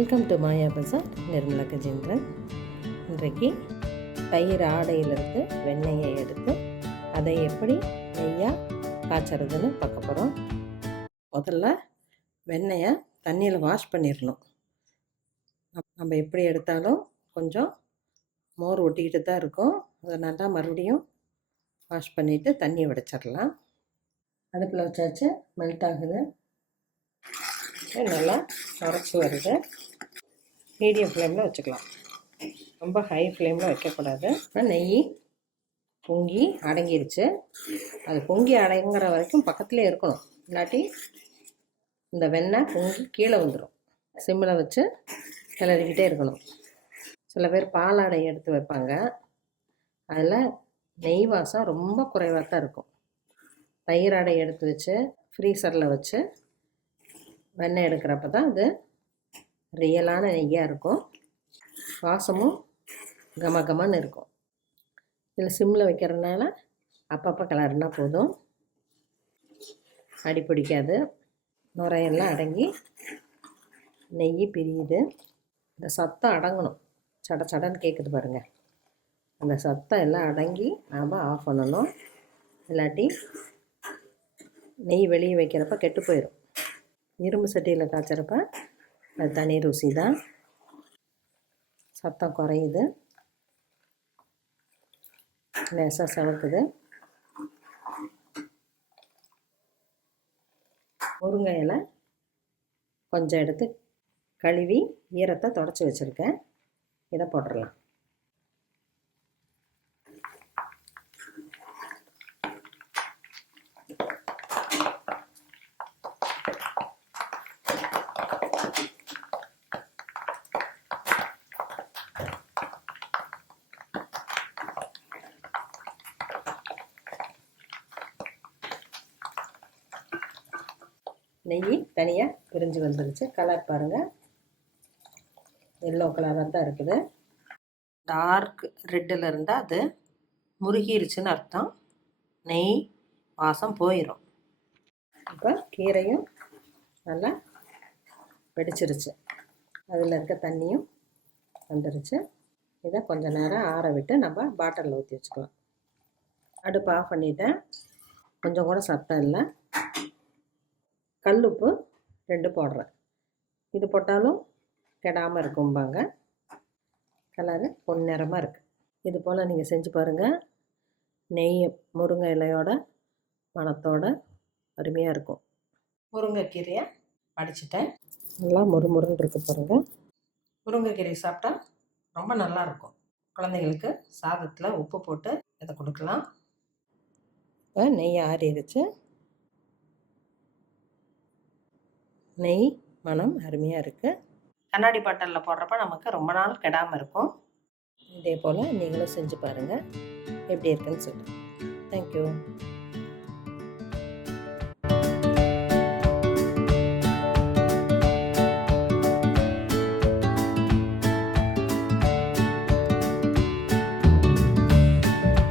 Welcome to மாயா பஜார். நிர்மலா கஜேந்திரன். இன்றைக்கு தயிர் ஆடையிலிருந்து வெண்ணெயை எடுத்து அதை எப்படி நெய்யாக காய்ச்சறதுன்னு பார்க்க போகிறோம். முதல்ல வெண்ணெயை தண்ணியில் வாஷ் பண்ணிடணும். நம்ம எப்படி எடுத்தாலும் கொஞ்சம் மோர் ஒட்டிக்கிட்டு தான் இருக்கும். அதை நல்லா மறுபடியும் வாஷ் பண்ணிவிட்டு தண்ணியை வடிச்சிடலாம். அடுப்பில் வச்சாச்சு, மெல்ட் ஆகுது, நல்லா உரைச்சி வருது. மீடியம் ஃப்ளேமில் வச்சுக்கலாம், ரொம்ப ஹை ஃப்ளேமில் வைக்கக்கூடாது. நெய் பொங்கி அடங்கிருச்சு. அது பொங்கி அடங்குற வரைக்கும் பக்கத்துலேயே இருக்கணும், இல்லாட்டி இந்த வெண்ணெய் பொங்கி கீழே வந்துடும். சிம்மில் வச்சு கிளறிக்கிட்டே இருக்கணும். சில பேர் பாலாடை எடுத்து வைப்பாங்க, அதில் நெய் வாசம் ரொம்ப குறைவாக தான் இருக்கும். தயிர் ஆடை எடுத்து வச்சு ஃப்ரீசரில் வச்சு வெண்ணெய் எடுக்கிறப்ப தான் அது ரியலான நெய்யாக இருக்கும். வாசமும் கமகமன்னு இருக்கும். இதில் சிம்மில் வைக்கிறதுனால அப்பப்போ கிளறுனா போதும், அடி பிடிக்காது. நுரையெல்லாம் அடங்கி நெய் பிரியுது. இந்த சத்தம் அடங்கணும். சட சடன்னு கேட்குது பாருங்கள். அந்த சத்தம் எல்லாம் அடங்கி நாம் ஆஃப் பண்ணணும், இல்லாட்டி நெய் வெளியே வைக்கிறப்ப கெட்டு போயிடும். இரும்பு சட்டியில் காய்ச்சறப்ப அது தனி ருசி தான். சத்தம் குறையுது, லேசாக சவக்குது. முருங்கை இலை கொஞ்சம் எடுத்து கழுவி ஈரத்தை தொடச்சி வச்சுருக்கேன். இதை போட்டுடலாம். நெய் தனியாக பிரிஞ்சு வந்துருச்சு. கலர் பாருங்கள், எல்லோ கலராக தான் இருக்குது. டார்க் ரெட்டில் இருந்தால் அது முருகிருச்சுன்னு அர்த்தம். நெய் வாசம் போயிடும். இப்போ கீரையும் நல்லா வெடிச்சிருச்சு, அதில் இருக்க தண்ணியும் வந்துருச்சு. இதை கொஞ்சம் நேரம் ஆற விட்டு நம்ம பாட்டிலில் ஊற்றி வச்சுக்கலாம். அடுப்பு ஆஃப் பண்ணிவிட்டேன். கொஞ்சம் கூட சத்தம் இல்லை. கல்லுப்பு 2 போடுறேன். இது போட்டாலும் கெடாமல் இருக்கும்பாங்க. கலரு பொன்னிறமாக இருக்குது. இது போல் நீங்கள் செஞ்சு பாருங்கள். நெய் முருங்கை இலையோட மணத்தோட அருமையாக இருக்கும். முருங்கைக்கீரையை அடிச்சிட்டேன். நல்லா முறுமுறுன்னு இருக்குது பாருங்கள். முருங்கைக்கீரை சாப்பிட்டா ரொம்ப நல்லாயிருக்கும். குழந்தைங்களுக்கு சாதத்தில் உப்பு போட்டு இதை கொடுக்கலாம். இப்போ நெய் ஆறிடுச்சு. நெய் மனம் அருமையாக இருக்குது. கண்ணாடி பாட்டிலில் போடுறப்ப நமக்கு ரொம்ப நாள் கெடாமல் இருக்கும். இதே போல் நீங்களும் செஞ்சு பாருங்கள், எப்படி இருக்குன்னு சொல்லுங்கள். தேங்க்யூ.